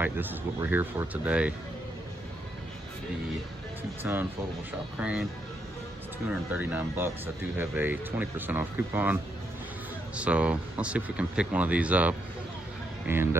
right, this is what we're here for today. The 2-ton foldable shop crane. It's 239 bucks. I do have a 20% off coupon. So let's see if we can pick one of these up and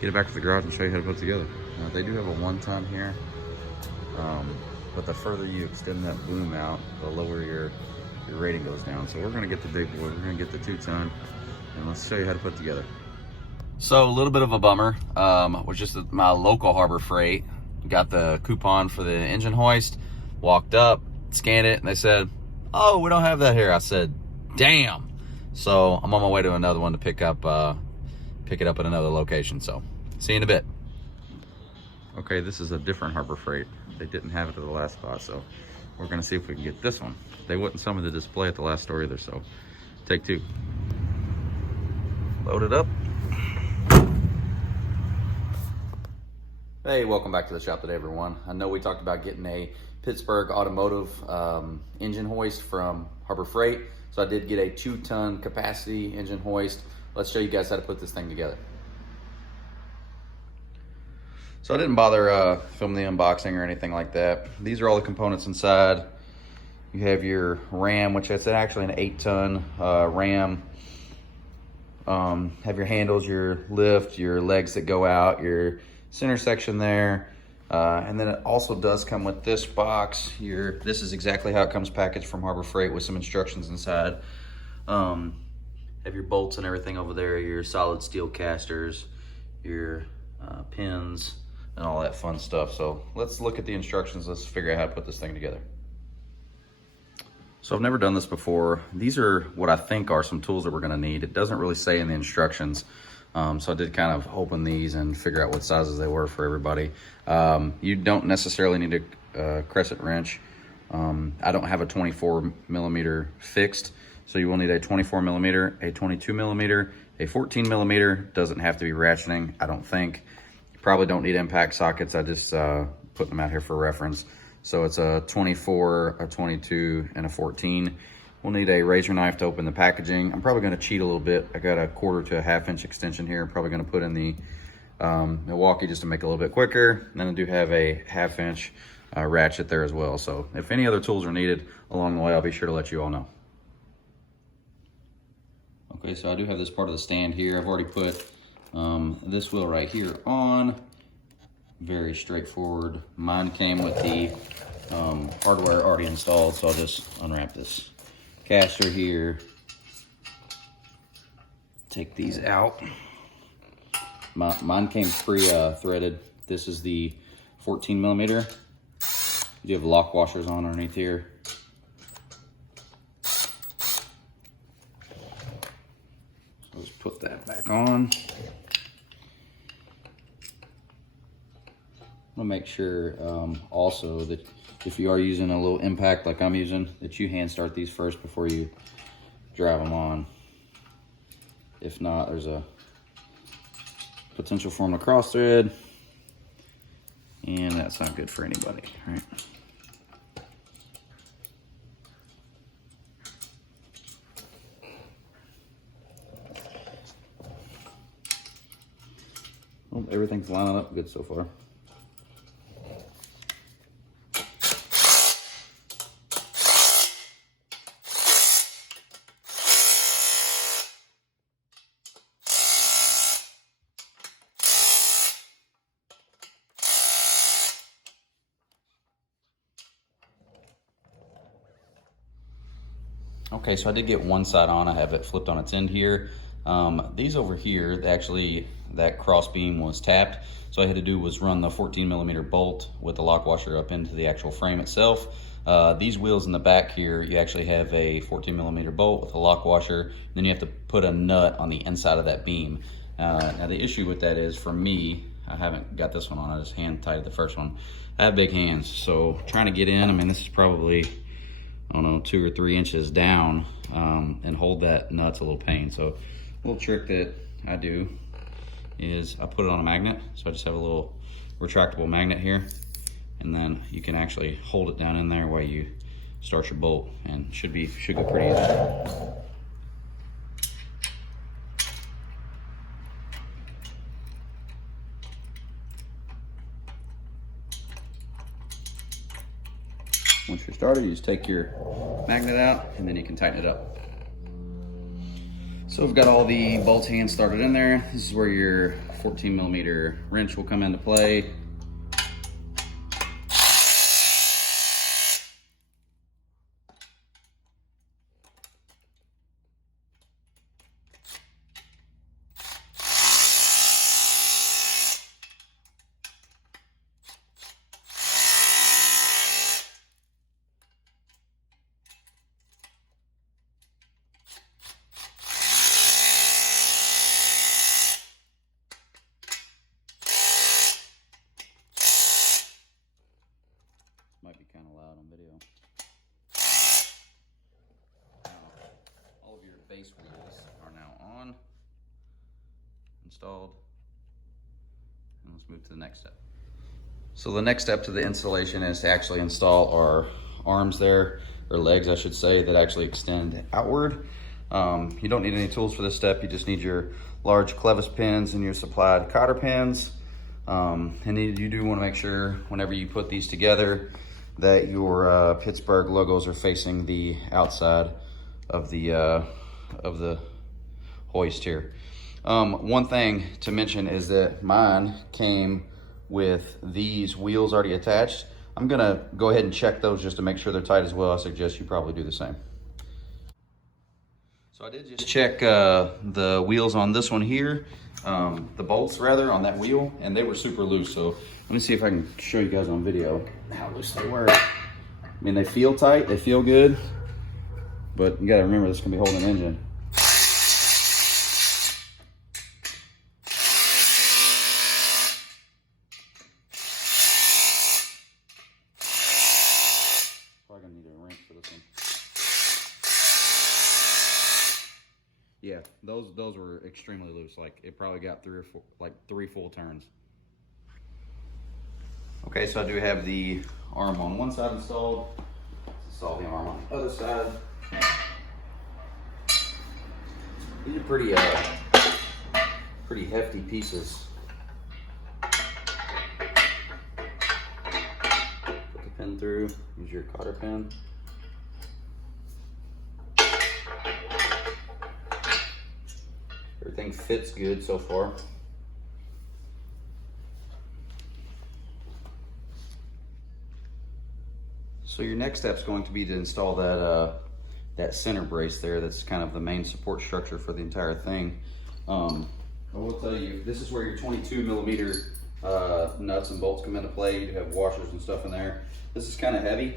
get it back to the garage and show you how to put it together. They do have a 1-ton here, but the further you extend that boom out, the lower your rating goes down. So we're gonna get the big boy, we're gonna get the 2-ton, and let's show you how to put it together. So a little bit of a bummer, was just my local Harbor Freight. Got the coupon for the engine hoist, walked up, scanned it, and they said, oh, we don't have that here. I said, damn. So I'm on my way to another one to pick it up at another location. So see you in a bit. Okay, this is a different Harbor Freight. They didn't have it at the last spot, so we're gonna see if we can get this one. They wouldn't sell me the display at the last store either, so take 2. Load it up. Hey, welcome back to the shop today, everyone. I know we talked about getting a Pittsburgh Automotive engine hoist from Harbor Freight. So I did get a 2-ton capacity engine hoist. Let's show you guys how to put this thing together. So I didn't bother filming the unboxing or anything like that. These are all the components inside. You have your ram, which is actually an 8-ton ram. Have your handles, your lift, your legs that go out, your center section there. And then it also does come with this box. This is exactly how it comes packaged from Harbor Freight with some instructions inside. Have your bolts and everything over there, your solid steel casters, your pins, and all that fun stuff. So let's look at the instructions. Let's figure out how to put this thing together. So I've never done this before. These are what I think are some tools that we're gonna need. It doesn't really say in the instructions. So I did kind of open these and figure out what sizes they were for everybody. You don't necessarily need a crescent wrench. I don't have a 24 millimeter fixed, so you will need a 24 millimeter, a 22 millimeter, a 14 millimeter. Doesn't have to be ratcheting, I don't think. You probably don't need impact sockets. I just put them out here for reference. So it's a 24, a 22, and a 14. We'll need a razor knife to open the packaging. I'm probably gonna cheat a little bit. I got a 1/4 to a 1/2 inch extension here. I'm probably gonna put in the Milwaukee just to make it a little bit quicker. And then I do have a 1/2 inch ratchet there as well. So if any other tools are needed along the way, I'll be sure to let you all know. Okay, so I do have this part of the stand here. I've already put this wheel right here on. Very straightforward. Mine came with the hardware already installed, so I'll just unwrap this caster here, take these out. Mine came pre-threaded. This is the 14 millimeter. You do have lock washers on underneath here. So let's put that back on. I'll make sure also that if you are using a little impact like I'm using, that you hand start these first before you drive them on. If not, there's a potential for them to cross thread, and that's not good for anybody, right? Well, everything's lining up good so far. Okay, so I did get one side on. I have it flipped on its end here. These over here, that cross beam was tapped. So all I had to do was run the 14 millimeter bolt with the lock washer up into the actual frame itself. These wheels in the back here, you actually have a 14 millimeter bolt with a lock washer. Then you have to put a nut on the inside of that beam. Now the issue with that is, for me, I haven't got this one on. I just hand tied the first one. I have big hands, so trying to get in, I mean, this is probably, I don't know, 2 or 3 inches down, and hold that nut's a little pain. So a little trick that I do is I put it on a magnet. So I just have a little retractable magnet here, and then you can actually hold it down in there while you start your bolt, and should go pretty easy. Once you're started, you just take your magnet out and then you can tighten it up. So we've got all the bolts hand started in there. This is where your 14mm wrench will come into play. Might be kind of loud on video. All of your base wheels are now on, installed, and let's move to the next step. So the next step to the installation is to actually install our arms there, or legs I should say, that actually extend outward. You don't need any tools for this step. You just need your large clevis pins and your supplied cotter pins. And you do want to make sure whenever you put these together that your Pittsburgh logos are facing the outside of the hoist here. One thing to mention is that mine came with these wheels already attached. I'm gonna go ahead and check those just to make sure they're tight as well. I suggest you probably do the same. So I did just check the wheels on this one here, the bolts rather, on that wheel, and they were super loose. So let me see if I can show you guys on video how loose they were. I mean, they feel tight, they feel good, but you gotta remember this can be holding an engine. Probably gonna need a wrench for this one. Yeah, those were extremely loose. Like, it probably got three full turns. Okay, so I do have the arm on one side installed. Let's install the arm on the other side. These are pretty hefty pieces. Put the pin through. Use your cotter pin. Everything fits good so far. So your next step is going to be to install that center brace there. That's kind of the main support structure for the entire thing. I will tell you, this is where your 22mm nuts and bolts come into play. You have washers and stuff in there. This is kind of heavy.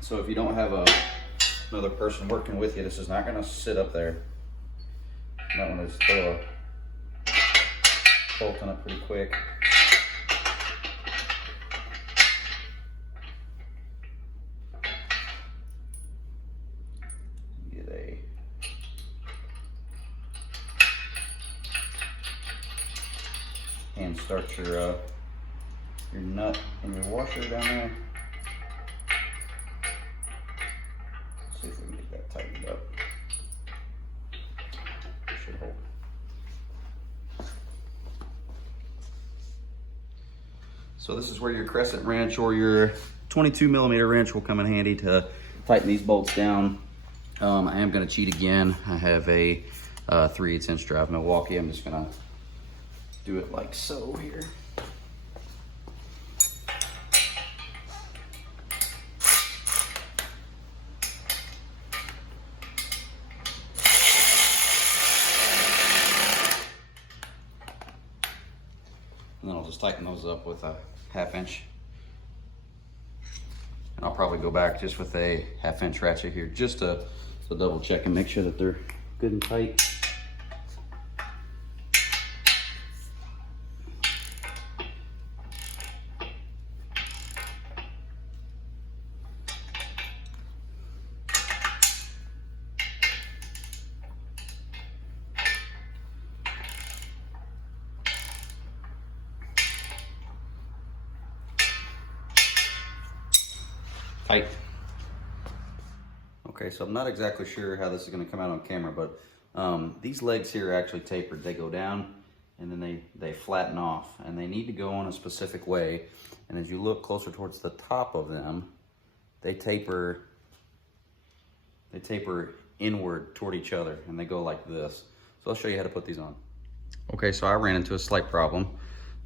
So if you don't have another person working with you, this is not going to sit up there. You might want to just throw a bolt on it pretty quick. Get a hand start your nut and your washer down there. See if we can get that tightened up. It should hold. So this is where your crescent wrench or your 22mm wrench will come in handy to tighten these bolts down. I am going to cheat again. I have a 3/8" drive Milwaukee. I'm just going to do it like so here. And then I'll just tighten those up with a 1/2 inch. And I'll probably go back just with a 1/2 inch ratchet here just to double check and make sure that they're good and tight. Tight. Okay, so I'm not exactly sure how this is going to come out on camera, but these legs here are actually tapered. They go down and then they flatten off, and they need to go in a specific way. And as you look closer towards the top of them, they taper inward toward each other, and they go like this. So I'll show you how to put these on. Okay, so I ran into a slight problem.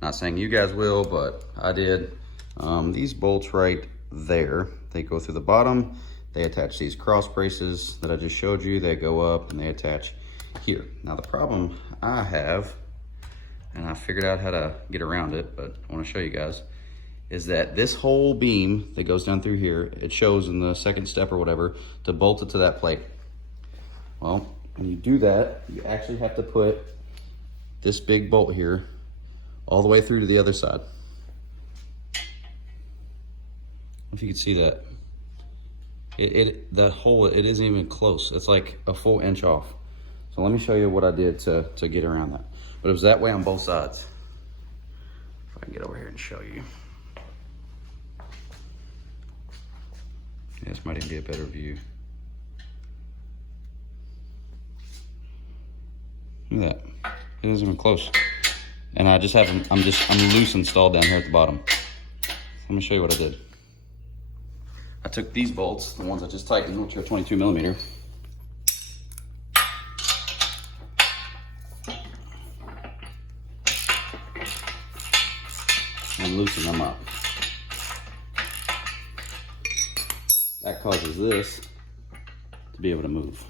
Not saying you guys will, but I did. These bolts right there, they go through the bottom. They attach these cross braces that I just showed you. They go up and they attach here. Now the problem I have, and I figured out how to get around it, but I want to show you guys, is that this whole beam that goes down through here, it shows in the second step or whatever to bolt it to that plate. Well, when you do that, you actually have to put this big bolt here all the way through to the other side. If you can see that, that hole, it isn't even close. It's like a full inch off. So let me show you what I did to get around that. But it was that way on both sides. If I can get over here and show you. Yeah, this might even be a better view. Look at that. It isn't even close. And I just have them, I'm loose installed down here at the bottom. Let me show you what I did. I took these bolts, the ones I just tightened, which are 22 millimeter. And loosen them up. That causes this to be able to move.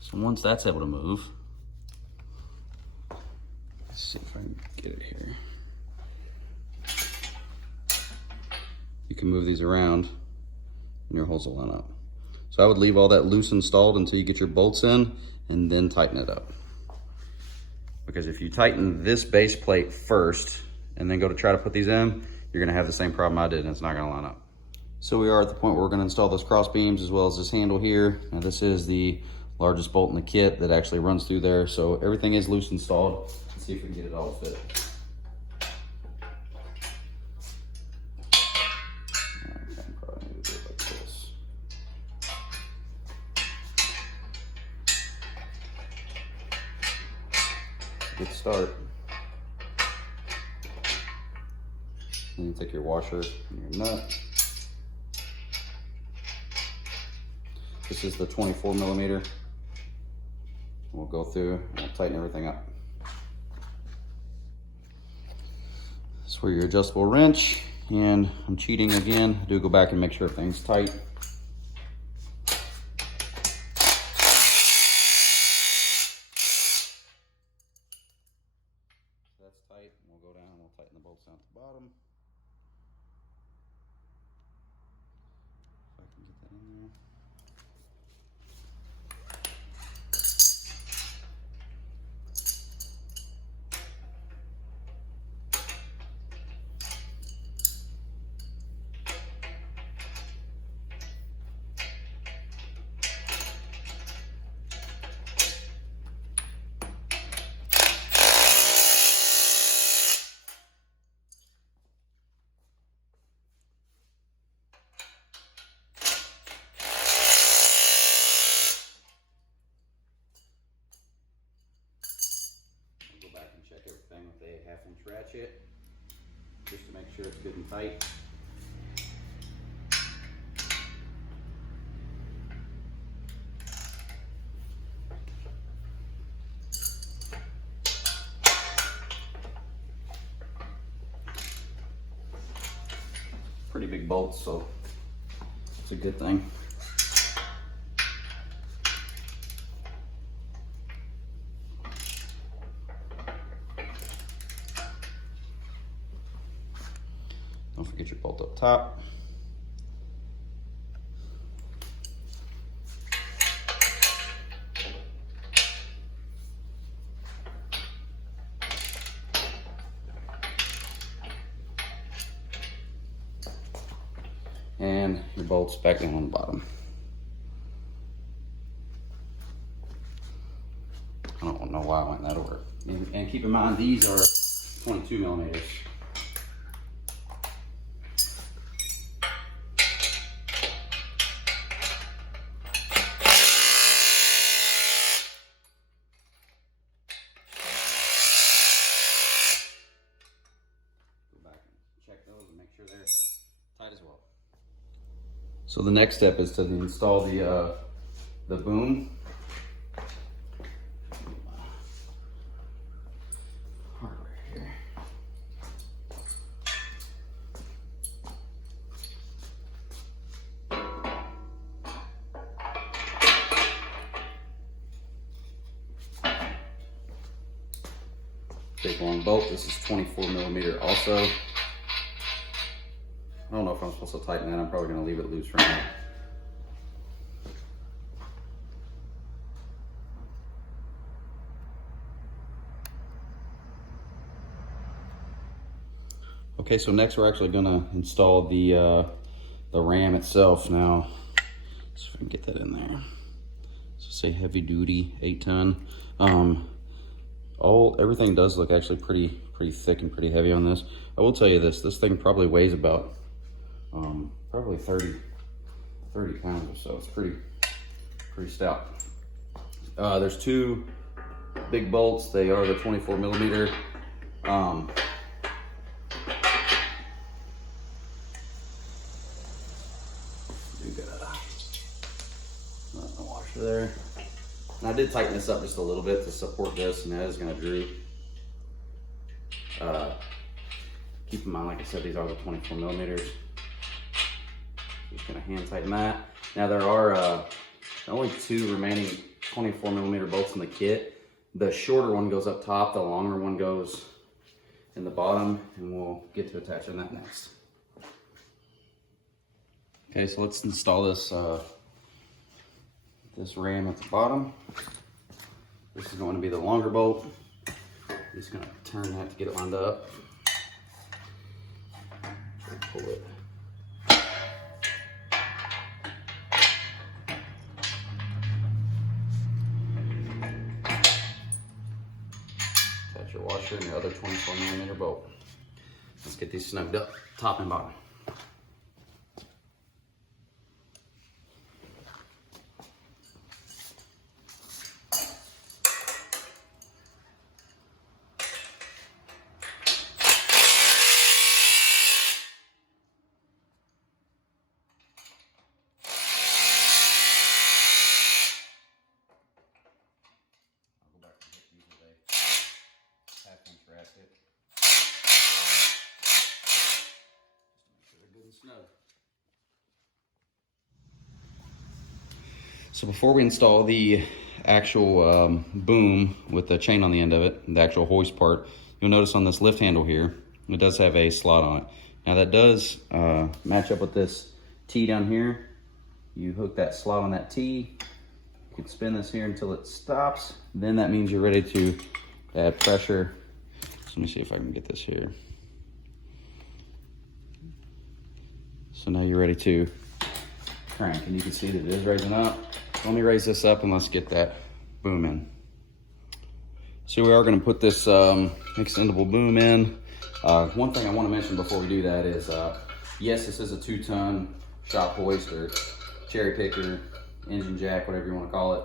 So once that's able to move, let's see if I can get it here. You can move these around and your holes will line up. So I would leave all that loose installed until you get your bolts in and then tighten it up. Because if you tighten this base plate first and then go to try to put these in, you're gonna have the same problem I did and it's not gonna line up. So we are at the point where we're gonna install those cross beams as well as this handle here. Now this is the largest bolt in the kit that actually runs through there. So everything is loose installed. Let's see if we can get it all to fit. Good start. Then you take your washer and your nut. This is the 24 millimeter. We'll go through and we'll tighten everything up. This is where your adjustable wrench, and I'm cheating again. I do go back and make sure everything's tight. That's tight. We'll go down and we'll tighten the bolts down at the bottom. If I can get that in there. Check everything with a 1/2 inch ratchet just to make sure it's good and tight. Pretty big bolts, so it's a good thing. Don't forget your bolt up top. And your bolts back down on the bottom. I don't know why I went that over. And keep in mind, these are 22 millimeters. sure they're tight as well. So the next step is to install the boom. Hardware here. Big long bolt. This is 24 millimeter also. I don't know if I'm supposed to tighten that. I'm probably going to leave it loose right now. Okay, so next we're actually going to install the ram itself. Now, so if I can get that in there. So say heavy duty, 8-ton. Everything does look actually pretty thick and pretty heavy on this. I will tell you this thing probably weighs about probably 30 pounds or so. It's pretty stout. There's two big bolts. They are the 24 millimeter. Do got a washer there. And I did tighten this up just a little bit to support this, and that is going to droop. Keep in mind, like I said, these are the 24 millimeters. Just going to hand tighten that. Now there are only 2 remaining 24 millimeter bolts in the kit. The shorter one goes up top, the longer one goes in the bottom, and we'll get to attaching that next. Okay, so let's install this this ram at the bottom. This is going to be the longer bolt. I'm just going to turn that to get it lined up. Pull it. Attach your washer and your other 24 millimeter bolt. Let's get these snugged up, top and bottom. Ratchet. Just to make sure they're good and snug. So before we install the actual boom with the chain on the end of it, the actual hoist part, you'll notice on this lift handle here, it does have a slot on it. Now that does match up with this T down here. You hook that slot on that T. You can spin this here until it stops. Then that means you're ready to add pressure. Let me see if I can get this here. So now you're ready to crank, and you can see that it is raising up. Let me raise this up and let's get that boom in. So we are going to put this extendable boom in. One thing I want to mention before we do that is, yes, this is a 2-ton shop hoist or cherry picker, engine jack, whatever you want to call it.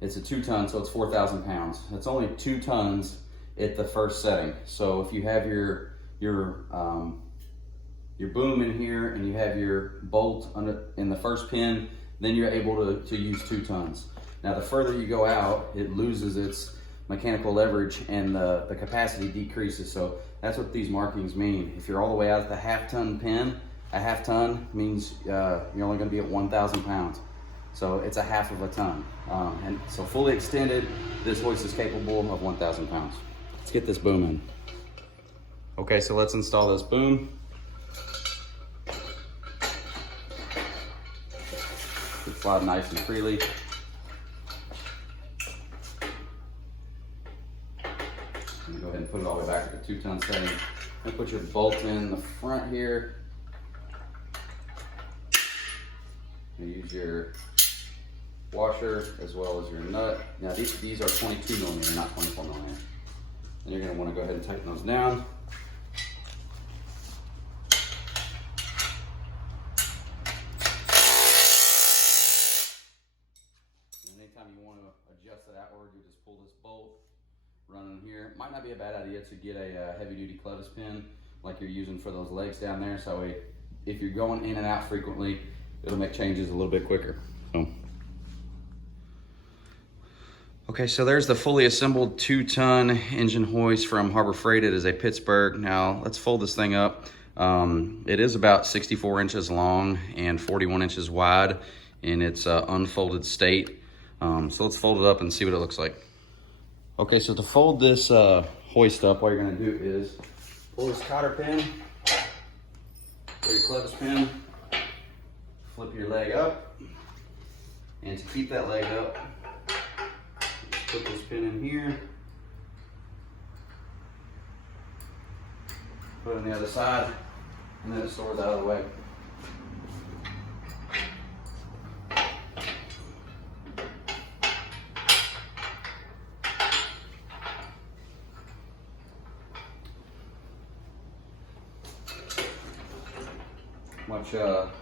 It's a 2-ton, so it's 4,000 pounds. It's only 2 tons at the first setting. So if you have your boom in here and you have your bolt in the first pin, then you're able to use 2 tons. Now the further you go out, it loses its mechanical leverage and the capacity decreases. So that's what these markings mean. If you're all the way out at the half-ton pin, a half-ton means you're only going to be at 1,000 pounds. So it's a half of a ton. And so fully extended, this hoist is capable of 1,000 pounds. Let's get this boom in. Okay, so let's install this boom. Should slide nice and freely. And go ahead and put it all the way back at the 2-ton setting. And put your bolt in the front here. And use your washer as well as your nut. Now these are 22 millimeter, not 24 millimeter. And you're going to want to go ahead and tighten those down. And anytime you want to adjust it outward, you just pull this bolt, run in here. It might not be a bad idea to get a heavy duty clevis pin. like you're using for those legs down there. So if you're going in and out frequently, it'll make changes a little bit quicker. So. Okay, so there's the fully assembled 2-ton engine hoist from Harbor Freight. It is a Pittsburgh. Now let's fold this thing up. It is about 64 inches long and 41 inches wide in its unfolded state. So let's fold it up and see what it looks like. Okay, so to fold this hoist up, what you're gonna do is pull this cotter pin, or your clevis pin, flip your leg up, and to keep that leg up, put this pin in here, put it on the other side, and then it stores out of the way.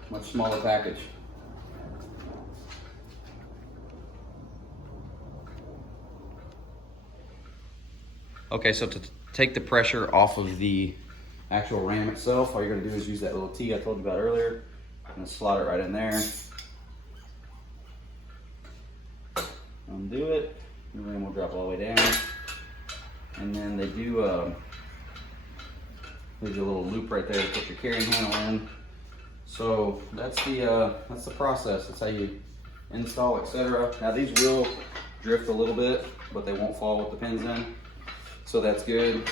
Much smaller package. Okay, so to take the pressure off of the actual ram itself, all you're gonna do is use that little T I told you about earlier. I'm gonna slot it right in there. Undo it, the ram will drop all the way down. And then they do, there's a little loop right there to put your carrying handle in. So that's the process. That's how you install, etc. Now these will drift a little bit, but they won't fall with the pins in. So that's good.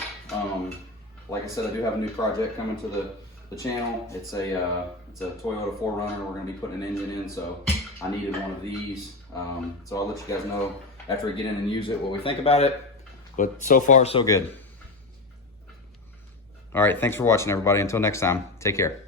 Like I said, I do have a new project coming to the channel. It's a Toyota 4Runner. We're gonna be putting an engine in, so I needed one of these. So I'll let you guys know after we get in and use it what we think about it. But so far, so good. All right, thanks for watching, everybody. Until next time, take care.